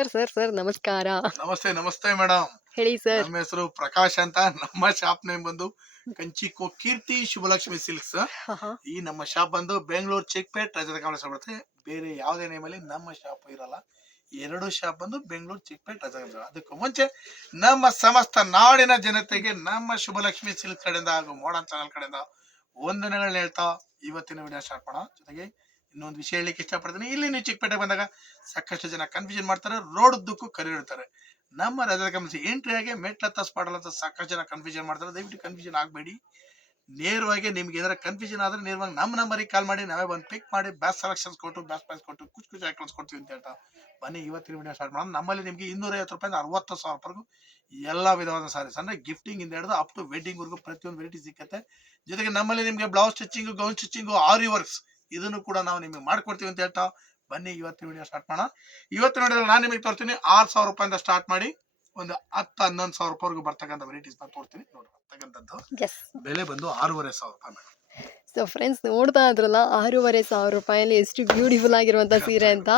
Sir sir sir ನಮಸ್ಕಾರ. ನಮಸ್ತೆ ನಮಸ್ತೆ ಮೇಡಮ್ ಹೇಳಿ ಸರ್. ನಮ್ಮ ಹೆಸರು ಪ್ರಕಾಶ್ ಅಂತ. ನಮ್ಮ ಶಾಪ್ ನೇಮ್ ಬಂದು ಕಂಚಿಕೋ ಕೀರ್ತಿ ಶುಭಲಕ್ಷ್ಮಿ ಸಿಲ್ಕ್ಸ್. ಈ ನಮ್ಮ ಶಾಪ್ ಬಂದು ಬೆಂಗಳೂರು ಚಿಕ್ಪೇಟ್ ರಾಜ್ಯದ ಕಾಂಪ್ಲೆಕ್ಸ್ ಬರುತ್ತೆ. ಬೇರೆ ಯಾವುದೇ ಅಲ್ಲಿ ನಮ್ಮ ಶಾಪ್ ಇರಲ್ಲ. ಎರಡು ಶಾಪ್ ಬಂದು ಬೆಂಗಳೂರು ಚಿಕ್ಕ ಪೇಟ್ ಕಾಂಪ್ಲೆಕ್ಸ್ ಅದಕ್ಕೂ ಮುಂಚೆ ನಮ್ಮ ಸಮಸ್ತ ನಾಡಿನ ಜನತೆಗೆ ನಮ್ಮ ಶುಭಲಕ್ಷ್ಮಿ ಸಿಲ್ಕ್ ಕಡೆಯಿಂದ ಹಾಗೂ ಮೋಡನ್ ಚಾನಲ್ ಕಡೆಯಿಂದ ವಂದನೆಗಳನ್ನ ಹೇಳ್ತಾ ಇವತ್ತಿನ ವಿಡಿಯೋ ಸ್ಟಾರ್ಟ್ ಮಾಡೋಣ. ಜೊತೆಗೆ ಇನ್ನೊಂದು ವಿಷಯ ಹೇಳಲಿಕ್ಕೆ ಇಷ್ಟಪಡ್ತೀನಿ. ಇಲ್ಲಿ ನೀವು ಚಿಕ್ಕಪೇಟೆ ಬಂದಾಗ ಸಾಕಷ್ಟು ಜನ ಕನ್ಫ್ಯೂಷನ್ ಮಾಡ್ತಾರೆ ರೋಡ್ ಉದ್ದಕ್ಕೂ ಕರೆಯಿರ್ತಾರೆ ನಮ್ಮ ರಜಾ ಗಮನಿಸಿ ಎಂಟ್ರಿ ಆಗಿ ಮೆಟ್ಲತ್ತ ಸ್ಪಾಡಲ್ ಅಂತ ಸಾಕಷ್ಟು ಜನ ಕನ್ಫ್ಯೂಷನ್ ಮಾಡ್ತಾರೆ. ದಯವಿಟ್ಟು ಕನ್ಫ್ಯೂಷನ್ ಆಗಬೇಡಿ. ನೇರವಾಗಿ ನಿಮ್ಗೆ ಏನಾರ ಕನ್ಫ್ಯೂಷನ್ ಆದ್ರೆ ನೇರವಾಗಿ ನಮ್ಮ ನಂಬರಿಗೆ ಕಾಲ್ ಮಾಡಿ, ನಾವೇ ಬಂದು ಪಿಕ್ ಮಾಡಿ ಬ್ಯಾಸ್ ಸೆಲೆಕ್ಷನ್ಸ್ ಕೊಟ್ಟು ಬ್ಯಾಸ್ ಪ್ರೈಸ್ ಕೊಟ್ಟು, ಕುಚ್ ಕುಚ್ ಹಾಕಿ ಕಳ್ಸ್ಕೊಡ್ತೀವಿ ಅಂತ ಹೇಳ್ತಾ ಬನ್ನಿ, ಇವತ್ತಿನ ವಿಡಿಯೋ ಸ್ಟಾರ್ಟ್ ಮಾಡೋಣ. ನಮ್ಮಲ್ಲಿ ನಿಮಗೆ ಇನ್ನೂರೈವತ್ತು ರೂಪಾಯಿಂದ ಅರವತ್ತು ಸಾವಿರವರೆಗೂ ಎಲ್ಲ ವಿಧವಾದ ಸಾರೀಸ್ ಅಂದ್ರೆ ಗಿಫ್ಟಿಂಗ್ ಇಂದ ಹಿಡಿದು ಅಪ್ ಟು ವೆಡ್ಡಿಂಗ್ ವರ್ಗು ಪ್ರತಿಯೊಂದು ವೆರೈಟಿ ಸಿಕ್ಕತ್ತೆ. ಜೊತೆಗೆ ನಮ್ಮಲ್ಲಿ ನಿಮಗೆ blouse stitching gown stitching aari works ಇದನ್ನು ಕೂಡ ನಾವು ನಿಮಗೆ ಮಾಡ್ಕೊಡ್ತೀವಿ ಅಂತ ಹೇಳ್ತಾ ಬನ್ನಿ ಇವತ್ತಿನ ವಿಡಿಯೋ ಸ್ಟಾರ್ಟ್ ಮಾಡೋಣ. ಇವತ್ತಿನ ವಿಡಿಯೋ ನಾನು ನಿಮಗೆ ತೋರ್ತೀನಿ ಆರು ಸಾವಿರ ರೂಪಾಯಿಂದ ಸ್ಟಾರ್ಟ್ ಮಾಡಿ ಒಂದು ಹತ್ತು ಹನ್ನೊಂದು ಸಾವಿರ ರೂಪಾಯಿವರೆಗೂ ಬರ್ತಕ್ಕಂಥ ವೆರೈಟೀಸ್ ನಾನು ತೋರ್ತೀನಿ. ನೋಡಿ ಬರ್ತಕ್ಕಂಥದ್ದು. ಬೆಲೆ ಬಂದು ಆರೂವರೆ ಸಾವಿರ ರೂಪಾಯಿ ಮೇಡಮ್. ಸೊ ಫ್ರೆಂಡ್ಸ್ ನೋಡ್ತಾ ಇದ್ರಲ್ಲ, ಆರೂವರೆ ಸಾವಿರ ರೂಪಾಯಲ್ಲಿ ಎಷ್ಟು ಬ್ಯೂಟಿಫುಲ್ ಆಗಿರುವಂಥ ಸೀರೆ ಅಂತ.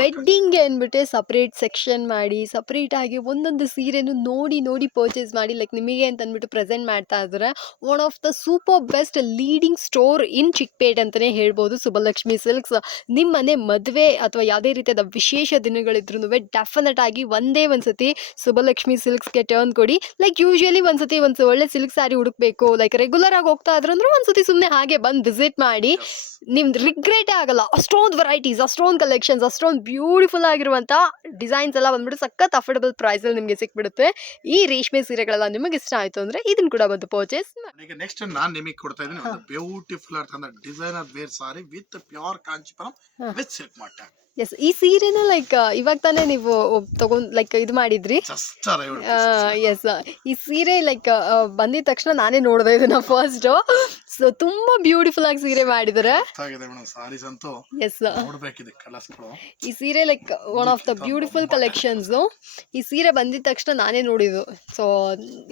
ವೆಡ್ಡಿಂಗ್ಗೆ ಅಂದ್ಬಿಟ್ಟು ಸಪ್ರೇಟ್ ಸೆಕ್ಷನ್ ಮಾಡಿ ಸಪ್ರೇಟ್ ಆಗಿ ಒಂದೊಂದು ಸೀರೆನೂ ನೋಡಿ ನೋಡಿ ಪರ್ಚೇಸ್ ಮಾಡಿ ಲೈಕ್ ನಿಮಗೆ ಅಂತ ಅಂದ್ಬಿಟ್ಟು ಪ್ರೆಸೆಂಟ್ ಮಾಡ್ತಾ ಇದ್ದಾರೆ one of the super best leading store in Chickpet ಅಂತಲೇ ಹೇಳ್ಬೋದು ಸುಬ್ಬಲಕ್ಷ್ಮಿ ಸಿಲ್ಕ್ಸ್ ನಿಮ್ಮನೆ ಮದುವೆ ಅಥವಾ ಯಾವುದೇ ರೀತಿಯಾದ ವಿಶೇಷ ದಿನಗಳಿದ್ರೂ ಡೆಫಿನೆಟ್ ಆಗಿ ಒಂದೇ ಒಂದ್ಸತಿ ಸುಬ್ಬಲಕ್ಷ್ಮಿ ಸಿಲ್ಕ್ಸ್ಗೆ ಟರ್ನ್ ಕೊಡಿ. ಲೈಕ್ ಯೂಶಲಿ ಒಂದ್ಸತಿ ಒಂದು ಒಳ್ಳೆ ಸಿಲ್ಕ್ ಸ್ಯಾರಿ ಹುಡುಕ್ಬೇಕು ಲೈಕ್ ರೆಗ್ಯುಲರ್ ಆಗಿ ಹೋಗ್ತಾ ಇದ್ರು ಅಂದ್ರೆ ಒಂದ್ಸತಿ ಸುಮ್ಮನೆ ಹಾಗೆ ಬಂದು ವಿಸಿಟ್ ಮಾಡಿ ನಿಮ್ದು ರಿಗ್ರೆಟೇ ಆಗಲ್ಲ. ಅಷ್ಟೊಂದು ವೆರೈಟೀಸ್ ಅಷ್ಟೊಂದು ಕಲೆಕ್ಷನ್ಸ್ ಅಷ್ಟೊಂದು ಬ್ಯೂಟಿಫುಲ್ ಆಗಿರುವಂಥ ಡಿಸೈನ್ಸ್ ಎಲ್ಲ ಬಂದ್ಬಿಟ್ಟು ಸಖತ್ ಅಫೋರ್ಡಬಲ್ ಪ್ರೈಸಲ್ಲಿ ನಿಮಗೆ ಸಿಕ್ಬಿಡುತ್ತೆ. ಈ ರೇಷ್ಮೆ ಸೀರೆಗಳೆಲ್ಲ ನಿಮಗೆ ಇಷ್ಟ ಆಯಿತು ಅಂದರೆ ಇದನ್ನು ಕೂಡ ಬಂದು ಪರ್ಚೇಸ್ ಈಗ ನೆಕ್ಸ್ಟ್ ನಾನು ನಿಮಗೆ ಕೊಡ್ತಾ ಇದ್ದೀನಿ. ಒಂದು beautiful design designer wear sari with pure Kanchipuram. With silk mart yes ಈ ಸೀರೆನ ಲೈಕ್ ಇವಾಗ ತಾನೇ ನೀವು ತಗೊಂಡ್ ಲೈಕ್ ಇದು ಮಾಡಿದ್ರಿ. ಎಸ್ ಈ ಸೀರೆ ಲೈಕ್ ಬಂದಿದ ತಕ್ಷಣ ನಾನೇ ನೋಡಿದೆ ಇದನ್ನ ಫಸ್ಟ್ ಸೊ ತುಂಬಾ ಬ್ಯೂಟಿಫುಲ್ ಆಗಿ ಸೀರೆ ಮಾಡಿದ್ರೆ. ಎಸ್ ಈ ಸೀರೆ like one of the beautiful collections ಈ ಸೀರೆ ಬಂದಿದ ತಕ್ಷಣ ನಾನೇ ನೋಡಿದ್ದು. ಸೊ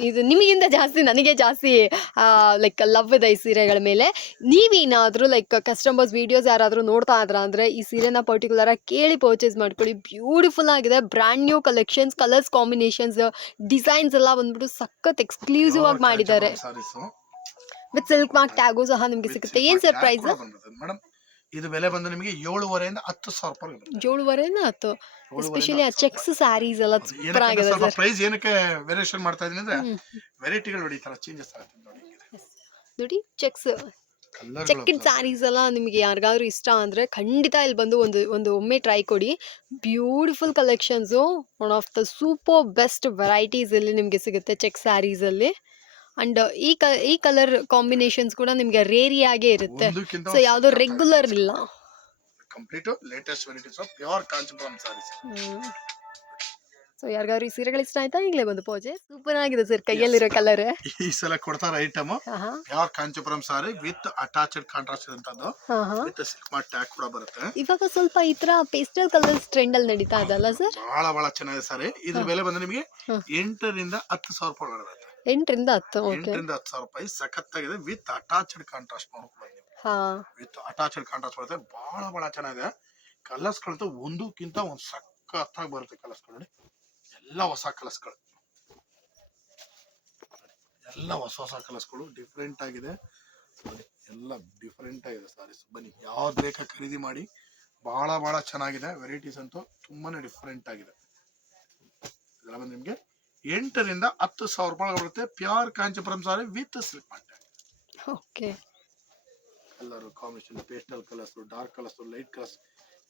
ಇದು ನಿಮಗಿಂತ ಜಾಸ್ತಿ ನನಗೆ ಜಾಸ್ತಿ ಲೈಕ್ ಲವ್ ಇದೆ ಈ ಸೀರೆಗಳ ಮೇಲೆ. ನೀವೇನಾದ್ರೂ ಲೈಕ್ ಕಸ್ಟಮರ್ಸ್ ವಿಡಿಯೋಸ್ ಯಾರಾದರೂ ನೋಡ್ತಾ ಇದ್ರ ಅಂದರೆ ಈ ಸೀರೆನ ಪರ್ಟಿಕ್ಯುಲರ್ ಕೇಳಿ ಪರ್ಚೇಸ್ ಮಾಡ್ಕೊಳ್ಳಿ. ಬ್ಯೂಟಿಫುಲ್ ಆಗಿದೆ. Brand new collections colours combinations designs ಎಲ್ಲ ಬಂದ್ಬಿಟ್ಟು ಸಖತ್ ಎಕ್ಸ್ಕ್ಲೂಸಿವ್ ಆಗಿ ಮಾಡಿದ್ದಾರೆ. ವಿತ್ ಸಿಲ್ಕ್ ಮಾರ್ಕ್ ಟ್ಯಾಗು ಸಹ ನಿಮಗೆ ಸಿಗುತ್ತೆ. ಏನು ಸರ್ಪ್ರೈಸ್ ಇದು ಬೆಲೆ ಬಂದು ನಿಮಗೆ ಏಳುವರೆಯಿಂದ ಹತ್ತು ಸಾವಿರ ರೂಪಾಯಿ ಏಳುವರೆಯಿಂದ ಎಸ್ಪೆಷಲಿ ಆ ಹತ್ತು ಚೆಕ್ಸ್ ಸ್ಯಾರೀಸ್ ಎಲ್ಲ ಸೂಪರ್ ಆಗಿದೆ ಸರ್. ಪ್ರೈಸ್ ಏನಕ್ಕೆ ವೇರಿಯೇಷನ್ ಮಾಡ್ತಾ ಇದೀನಿ ಅಂದ್ರೆ. ವೆರೈಟಿಗಳು ನೋಡಿ ತರ ಚೇಂಜಸ್ ಆಗುತ್ತೆ ನೋಡಿ. ನೋಡಿ ಚೆಕ್ಸ್ ಚೆಕ್ಕಿಡ್ ಸ್ಯಾರೀಸ್ ಎಲ್ಲ ನಿಮಗೆ ಯಾರಿಗಾದ್ರೂ ಇಷ್ಟ ಅಂದರೆ ಖಂಡಿತ ಇಲ್ಲಿ ಬಂದು ಒಂದು ಒಂದು ಒಮ್ಮೆ ಟ್ರೈ ಕೊಡಿ. Beautiful collections one of the super best varieties ಇಲ್ಲಿ ನಿಮಗೆ ಸಿಗುತ್ತೆ ಚೆಕ್ ಸ್ಯಾರೀಸಲ್ಲಿ ಅಂಡ್ ಈ ಕ ಈ ಕಲರ್ ಕಾಂಬಿನೇಷನ್ಸ್ ಕೂಡ ನಿಮಗೆ ರೇರಿಯಾಗೇ ಇರುತ್ತೆ. ಸೊ ಯಾವುದೋ ರೆಗ್ಯುಲರ್ ಇಲ್ಲ. Complete latest varieties of pure Kanchipuram saris so ಯಾರಿಗಾದ್ರೂ ಈ ಸೀರೆಗಳು ಇಷ್ಟ ಆಯ್ತಾ? ಈಗಲೇ ಬಂದು ಪೂಜೆ ಸೂಪರ್ ಆಗಿದೆ ಸರ್ ಕೈಯಲ್ಲಿರೋ ಕಲರ್ ಈ ಸಲ ಕೊಡ್ತಾರ item pure Kanchipuram sari with attached contrast ಇರುವಂತದ್ದು. ಹಾಂ ವಿತ್ ಸಿಲ್ಕ್ ಮಾರ್ಟ್ ಟ್ಯಾಗ್ ಕೂಡ ಬರುತ್ತೆ. ಇವಾಗ ಸ್ವಲ್ಪ ಈ ತರ ಪೇಸ್ಟಲ್ ಕಲರ್ಸ್ ಟ್ರೆಂಡಲ್ಲಿ ನಡೀತಾ ಇದಲ್ಲ ಸರ್? ಬಹಳ ಬಹಳ ಚೆನ್ನಾಗಿದೆ ಸಾರಿ ಇದ್ರ ಬೆಲೆ ಬಂದು ನಿಮಗೆ. ಎಂಟರಿಂದ ಹತ್ತು ಸಾವಿರ ರೂಪಾಯಿ ಬರುತ್ತೆ. ಎಂಟರಿಂದ ಹತ್ತು ಎಂಟರಿಂದ ಹತ್ತು ಸಾವಿರ ರೂಪಾಯಿ. ಸಖತ್ತಾಗಿದೆ. ವಿತ್ ಅಟ್ಯಾಚ್ಡ್ ಕಾಂಟ್ರಾಸ್ಟ್ ನೋಡ್ಕೊಳ್ಳಿ ಹಾಂ. ವಿತ್ ಅಟ್ಯಾಚ್ಡ್ ಕಾಂಟ್ರಾಸ್ಟ್ ಬರುತ್ತೆ. ಬಹಳ ಬಹಳ ಚೆನ್ನಾಗಿದೆ. ಕಲರ್ಸ್ಗಳಂತೂ ಒಂದಕ್ಕಿಂತ ಒಂದು ಸಖತ್ತಾಗಿ ಬರುತ್ತೆ ಕಲರ್ಸ್ ನೋಡಿ. ಎಲ್ಲ ಹೊಸ ಕಲಸ್ಗಳು ಎಲ್ಲ ಹೊಸ ಹೊಸ ಕಲಸ್ಗಳು ಡಿಫ್ರೆಂಟ್ ಆಗಿದೆ. ಎಲ್ಲ ಡಿಫ್ರೆಂಟ್ ಆಗಿದೆ ಸಾರೀಸ್ ಬನ್ನಿ ಯಾವ್ದು ಬೇಕಾ ಖರೀದಿ ಮಾಡಿ. ಬಹಳ ಬಹಳ ಚೆನ್ನಾಗಿದೆ. ವೆರೈಟೀಸ್ ಅಂತೂ ತುಂಬಾನೇ ಡಿಫ್ರೆಂಟ್ ಆಗಿದೆ. ಇದೆಲ್ಲ ಬಂದು ನಿಮಗೆ ಎಂಟರಿಂದ ಹತ್ತು ಸಾವಿರ ರೂಪಾಯಿ ಬರುತ್ತೆ. Pure Kanchipuram sari with slip okay ಎಲ್ಲರೂ combination pastel colours dark colours light colours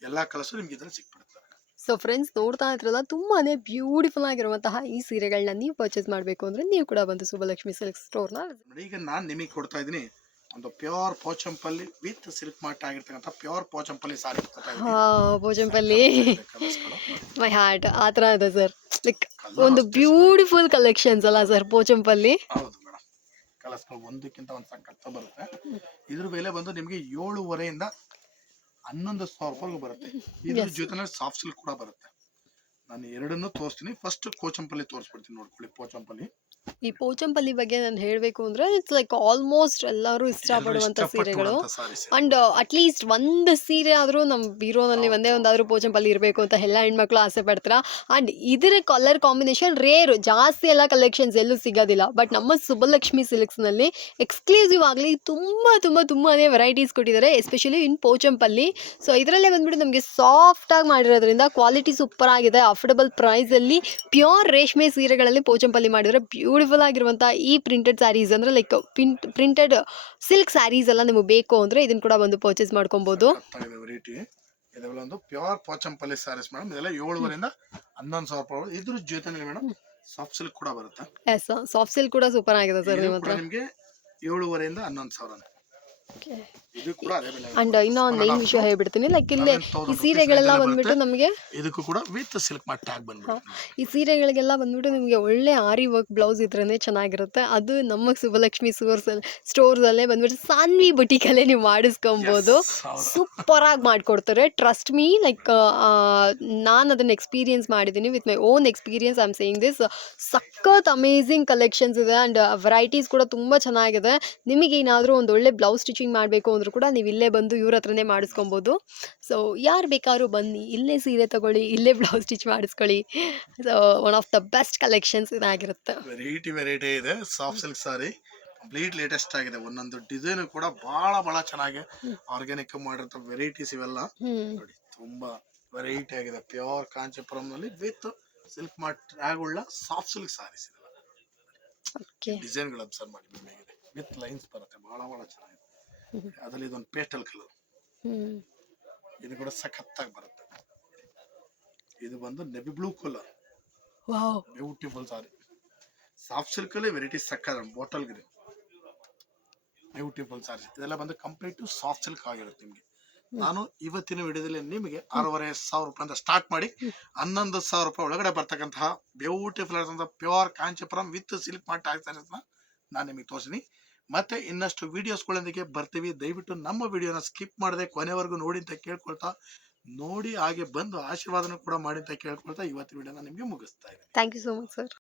ಎಲ್ಲಾ ಕಲರ್ಸ್ ನಿಮ್ಗೆ ಇದ್ರಲ್ಲಿ ಸಿಕ್ಬಿಡುತ್ತೆ. ಸೊ ಫ್ರೆಂಡ್ಸ್ ನೋಡ್ತಾ ಇದ್ರಲ್ಲ ತುಂಬಾ ಬ್ಯೂಟಿಫುಲ್ ಆಗಿರುವಂತಹ ಈ ಸೀರೆಗಳನ್ನ ನೀವು ಪರ್ಚೇಸ್ ಮಾಡಬೇಕು ಅಂದ್ರೆ ನೀವು ಕೂಡ ಬಂದು ಸುಬ್ಬಲಕ್ಷ್ಮಿ ಸಿಲ್ಕ್ ಸ್ಟೋರ್ನ ಈಗ ನಾನು ನಿಮಗೆ ಕೊಡ್ತಾ ಇದ್ದೀನಿ. ಒಂದು pure Pochampally with silk mart ಆಗಿರ್ತಕ್ಕಂಥ pure Pochampally sari Pochampally my heart ಆ ಥರ ಇದೆ ಸರ್ ಲೈಕ್ ಒಂದು ಬ್ಯೂಟಿಫುಲ್ ಕಲೆಕ್ಷನ್ಸ್ ಅಲ್ಲ ಸರ್ ಪೋಚಂಪಲ್ಲಿ ಹೌದು ಮೇಡಮ್ ಕಲರ್ಸ್ಗಳು ಒಂದಕ್ಕಿಂತ ಒಂದು ಸಂಕಲ್ಪ ಬರುತ್ತೆ. ಇದ್ರ ಮೇಲೆ ಬಂದು ನಿಮಗೆ ಏಳುವರೆಯಿಂದ ಹನ್ನೊಂದು ಸಾವಿರ ರೂಪಾಯಿಗೂ ಬರುತ್ತೆ. ಇದ್ರ Yes. ಸಾಫ್ಟ್ ಸಿಲ್ಕ್ ಕೂಡ ಬರುತ್ತೆ. ನಾನು ಎರಡನ್ನೂ ತೋರಿಸ್ತೀನಿ. ಫಸ್ಟ್ ಕೋಚಂಪಲ್ಲಿ ತೋರಿಸ್ಬಿಡ್ತೀನಿ ನೋಡ್ಕೊಳ್ಳಿ ಪೋಚಂಪಲ್ಲಿ ಈ ಪೋಚಂಪಲ್ಲಿ ಬಗ್ಗೆ ನಾನು ಹೇಳಬೇಕು ಅಂದ್ರೆ ಇಟ್ಸ್ ಲೈಕ್ ಆಲ್ಮೋಸ್ಟ್ ಎಲ್ಲರೂ ಇಷ್ಟಪಡುವಂತ ಸೀರೆಗಳು. ಅಂಡ್ ಅಟ್ಲೀಸ್ಟ್ ಒಂದು ಸೀರೆ ಆದರೂ ನಮ್ಮ ಬೀರೋನಲ್ಲಿ ಒಂದೇ ಒಂದಾದರೂ ಪೋಚಂಪಲ್ಲಿ ಇರಬೇಕು ಅಂತ ಎಲ್ಲ ಹೆಣ್ಮಕ್ಳು ಆಸೆ ಪಡ್ತಾರೆ. ಅಂಡ್ ಇದರ ಕಲರ್ ಕಾಂಬಿನೇಷನ್ ರೇರು ಜಾಸ್ತಿ ಎಲ್ಲ ಕಲೆಕ್ಷನ್ಸ್ ಎಲ್ಲೂ ಸಿಗೋದಿಲ್ಲ. ಬಟ್ ನಮ್ಮ ಸುಬ್ಬಲಕ್ಷ್ಮಿ ಸಿಲ್ಕ್ಸ್ನಲ್ಲಿ ಎಕ್ಸ್ಕ್ಲೂಸಿವ್ ಆಗಲಿ ತುಂಬ ತುಂಬ ತುಂಬಾ ವೆರೈಟೀಸ್ ಕೊಟ್ಟಿದ್ದಾರೆ ಎಸ್ಪೆಷಲಿ ಇನ್ ಪೋಚಂಪಲ್ಲಿ. ಸೊ ಇದರಲ್ಲೇ ಬಂದ್ಬಿಟ್ಟು ನಮಗೆ ಸಾಫ್ಟಾಗಿ ಮಾಡಿರೋದ್ರಿಂದ ಕ್ವಾಲಿಟಿ ಸೂಪರ್ ಆಗಿದೆ. ಅಫೋರ್ಡಬಲ್ ಪ್ರೈಸಲ್ಲಿ ಪ್ಯೂರ್ ರೇಷ್ಮೆ ಸೀರೆಗಳಲ್ಲಿ ಪೋಚಂಪಲ್ಲಿ ಮಾಡಿದ್ರೆ ಬ್ಯೂಟಿಫುಲ್ ಆಗಿರುವಂಥ ಈ ಪ್ರಿಂಟೆಡ್ ಸ್ಯಾರೀಸ್ ಅಂದರೆ like print printed silk saris ಎಲ್ಲ ನಿಮಗೆ ಬೇಕು ಅಂದರೆ ಇದನ್ನು ಕೂಡ ಬಂದು ಪರ್ಚೇಸ್ ಮಾಡ್ಕೊಬೋದು. ಇದೆಲ್ಲ ಒಂದು ಪ್ಯೂರ್ ಪೋಚಂಪಲ್ಲಿ ಸ್ಯಾರೀಸ್ ಮೇಡಮ್ ಇದೆಲ್ಲ ಏಳುವರೆಯಿಂದ ಹನ್ನೊಂದು ಸಾವಿರ ರೂಪಾಯಿ ಇದ್ರ ಜೊತೆನಲ್ಲಿ ಮೇಡಮ್ ಸಾಫ್ಟ್ ಸಿಲ್ಕ್ ಕೂಡ ಬರುತ್ತೆ. ಎಸ್ ಸಾಫ್ಟ್ ಸಿಲ್ಕ್ ಕೂಡ ಸೂಪರ್ ಆಗಿದೆ ಸರ್ ನಿಮ್ಮ ಹತ್ರ ನಿಮಗೆ ಏಳುವರೆಯಿಂದ ಹನ್ನೊಂದು ಸಾವಿರ ಓಕೆ ಅಂಡ್ ಇನ್ನೂ ಒಂದು ಏನು ವಿಷಯ ಹೇಳ್ಬಿಡ್ತೀನಿ. ಲೈಕ್ ಇಲ್ಲೇ ಈ ಸೀರೆಗಳೆಲ್ಲ ಬಂದ್ಬಿಟ್ಟು ನಮಗೆ ಇದಕ್ಕೂ ಕೂಡ ವಿತ್ ಸಿಲ್ಕ್ ಟ್ಯಾಗ್ ಬಂದ್ಬಿಡುತ್ತೆ ಈ ಸೀರೆಗಳಿಗೆಲ್ಲ ಬಂದ್ಬಿಟ್ಟು ನಿಮಗೆ ಒಳ್ಳೆ ಆರಿ ವರ್ಕ್ ಬ್ಲೌಸ್ ಇದ್ರೇ ಚೆನ್ನಾಗಿರುತ್ತೆ. ಅದು ನಮ್ಮ ಸುಬ್ಬಲಕ್ಷ್ಮಿ ಸ್ಟೋರ್ಸ್ ಸ್ಟೋರ್ಸಲ್ಲೇ ಬಂದ್ಬಿಟ್ಟು ಸಾನ್ವಿ ಬುಟಿಕಲ್ಲೇ ನೀವು ಮಾಡಿಸ್ಕೊಬೋದು. ಸೂಪರ್ ಆಗಿ ಮಾಡಿಕೊಡ್ತಾರೆ. ಟ್ರಸ್ಟ್ ಮೀ ಲೈಕ್ ನಾನು ಅದನ್ನ ಎಕ್ಸ್ಪೀರಿಯನ್ಸ್ ಮಾಡಿದ್ದೀನಿ with my own experience I am saying this ಸಖತ್ ಅಮೇಝಿಂಗ್ ಕಲೆಕ್ಷನ್ಸ್ ಇದೆ. ಆ್ಯಂಡ್ ವೆರೈಟೀಸ್ ಕೂಡ ತುಂಬಾ ಚೆನ್ನಾಗಿದೆ. ನಿಮಗೆ ಏನಾದರೂ ಒಂದು ಒಳ್ಳೆ ಬ್ಲೌಸ್ ಸ್ಟಿಚಿಂಗ್ ಮಾಡಬೇಕು ಅಂದರೂ ಕೂಡ ನೀವು ಇಲ್ಲೇ ಬಂದು ಇವ್ರ ಹತ್ರನೇ ಮಾಡಿಸ್ಕೊಬೋದು. ಸೊ ಯಾರು ಬೇಕಾದ್ರೂ ಬನ್ನಿ ಇಲ್ಲೇ ಸೀರೆ ತಗೊಳ್ಳಿ ಇಲ್ಲೇ ಬ್ಲೌಸ್ ಸ್ಟಿಚ್ ಮಾಡಿಸ್ಕೊಳ್ಳಿ. So one of the best collections ಇದಾಗಿರುತ್ತೆ. ವೆರೈಟಿ ವೆರೈಟಿ ಇದೆ. Soft silk sari complete latest ಆಗಿದೆ. ಒಂದೊಂದು ಡಿಸೈನ್ ಕೂಡ ಬಹಳ ಬಹಳ ಚೆನ್ನಾಗಿ ಆರ್ಗ್ಯಾನಿಕ್ ಮಾಡಿರೋ ವೆರೈಟೀಸ್ ಇವೆಲ್ಲ. ನೋಡಿ ತುಂಬಾ ವೆರೈಟಿ ಆಗಿದೆ. ಪ್ಯೂರ್ ಕಾಂಚೀಪುರಂ ನಲ್ಲಿ ವಿತ್ ಸಿಲ್ಕ್ ಮಾಟ್ ಆಗುಳ್ಳ ಉಳ್ಳ ಸಾಫ್ಟ್ ಸಿಲ್ಕ್ ಸಾರೀಸ್ ಇದೆ ಓಕೆ ಡಿಸೈನ್ಗಳು ಅಬ್ಸರ್ವ್ ಮಾಡಿ ವಿತ್ ಲೈನ್ಸ್ ಬರುತ್ತೆ. ಬಹಳ ಬಹಳ ಚೆನ್ನಾಗಿದೆ ಅದರಲ್ಲಿ ಇದೊಂದು ಪೇಸ್ಟಲ್ ಕಲರ್. ಇದು ಕೂಡ ಸಖತ್ತಾಗಿ ಬರುತ್ತೆ. ಇದು ಬಂದು navy blue colour beautiful sari soft silk ಅಲ್ಲಿ ವೆರೈಟಿ ಬಾಟಲ್ ಗಿದೆ ಬ್ಯೂಟಿಫುಲ್ ಸಾರಿ ಇದೆಲ್ಲ ಬಂದು ಕಂಪ್ಲೀಟ್ ಸಾಫ್ಟ್ ಸಿಲ್ಕ್ ಆಗಿರುತ್ತೆ ನಿಮಗೆ. ನಾನು ಇವತ್ತಿನ ವಿಡಿಯೋದಲ್ಲಿ ನಿಮಗೆ ಆರೂವರೆ ಸಾವಿರ ರೂಪಾಯಿಂದ ಸ್ಟಾರ್ಟ್ ಮಾಡಿ ಹನ್ನೊಂದು ಸಾವಿರ ರೂಪಾಯಿ ಒಳಗಡೆ ಬರ್ತಕ್ಕಂತಹ ಬ್ಯೂಟಿಫುಲ್ ಆಗಿರ್ತಕ್ಕಂಥ pure Kanchipuram with silk mart ಇರೋದನ್ನ ನಾನು ನಿಮಗೆ ತೋರಿಸಿನಿ ಮತ್ತೆ ಇನ್ನಷ್ಟು ವಿಡಿಯೋಸ್ಗಳೊಂದಿಗೆ ಬರ್ತೀವಿ. ದಯವಿಟ್ಟು ನಮ್ಮ ವಿಡಿಯೋನ ಸ್ಕಿಪ್ ಮಾಡದೆ ಕೊನೆವರೆಗೂ ನೋಡಿ ಅಂತ ಕೇಳ್ಕೊಳ್ತಾ, ನೋಡಿ ಹಾಗೆ ಬಂದು ಆಶೀರ್ವಾದನೂ ಕೂಡ ಮಾಡಿ ಅಂತ ಕೇಳ್ಕೊಳ್ತಾ ಇವತ್ತಿನ ವಿಡಿಯೋನ ನಿಮಗೆ ಮುಗಿಸ್ತಾ ಇದೆ thank you so much sir